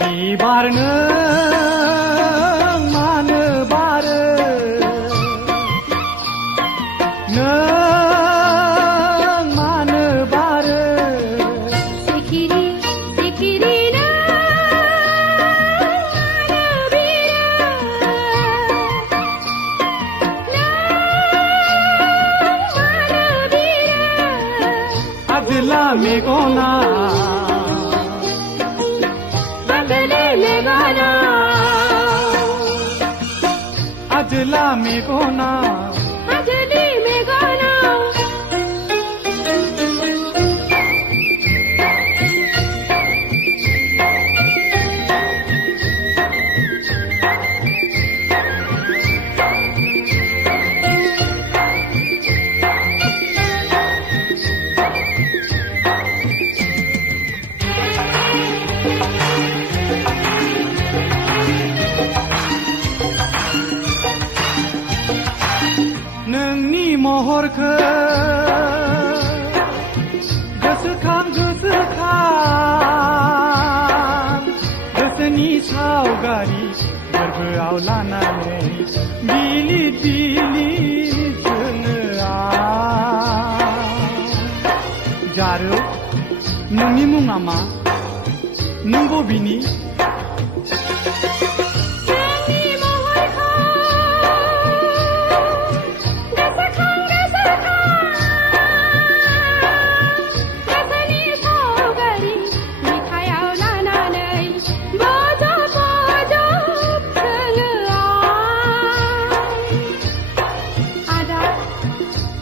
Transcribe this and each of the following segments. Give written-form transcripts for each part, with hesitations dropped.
बिबार नों मानो बारो नों मानो बारो सिखिरि सिखिरि नों मानो बिरो आजला मेगना आजला मेगना आजली मेगना नोंनि महरखौ गोसोखां गोसोनि सावगारि गोरबोआव लानानै बिलिर बिलिर जोङो जारौ नोंनि मुङा मा नों बबेनि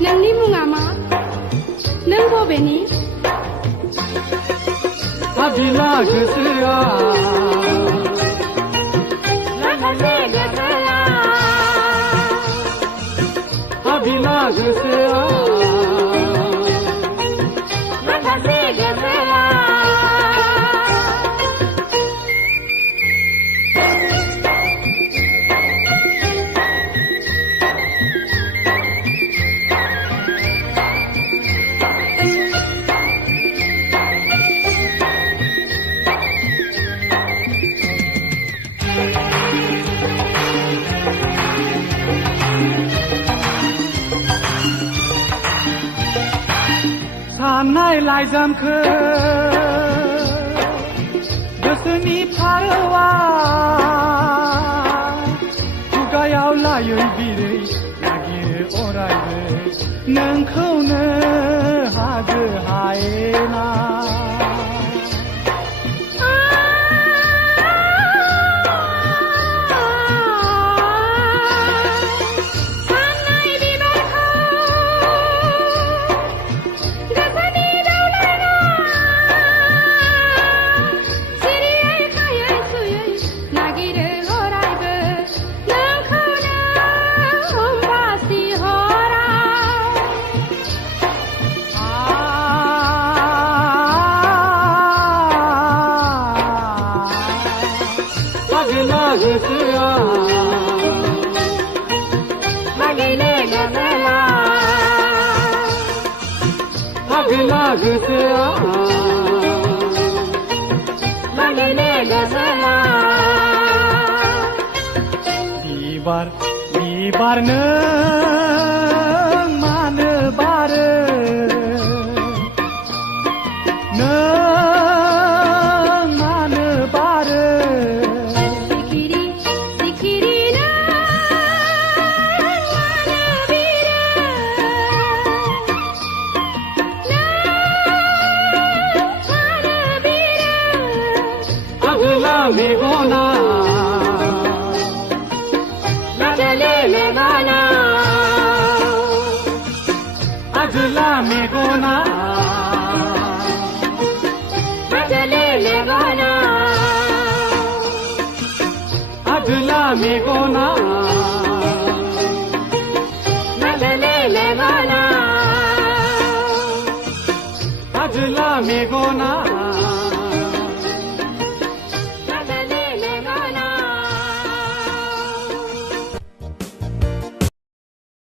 नोंनि मुङा मा नों बबेनि आबिला गोसोआ माखासे गोसोआ आबिला गोसोआ माखासे गोसोआ साननाय लाइजामखौ गोसोनि फारौआ खुगायाव लायै बिरै नागिरो अरायबो नोंखौनो हाजो हायेना आगला गोसोआ मागिले गोसोआ आगला गोसोआ मागिले गोसोआ बिबार नों मानो बारो मेगना आजले मेगना आजला मेगना आजले le gona अगला मेघोना magale le gona अगला मेघोना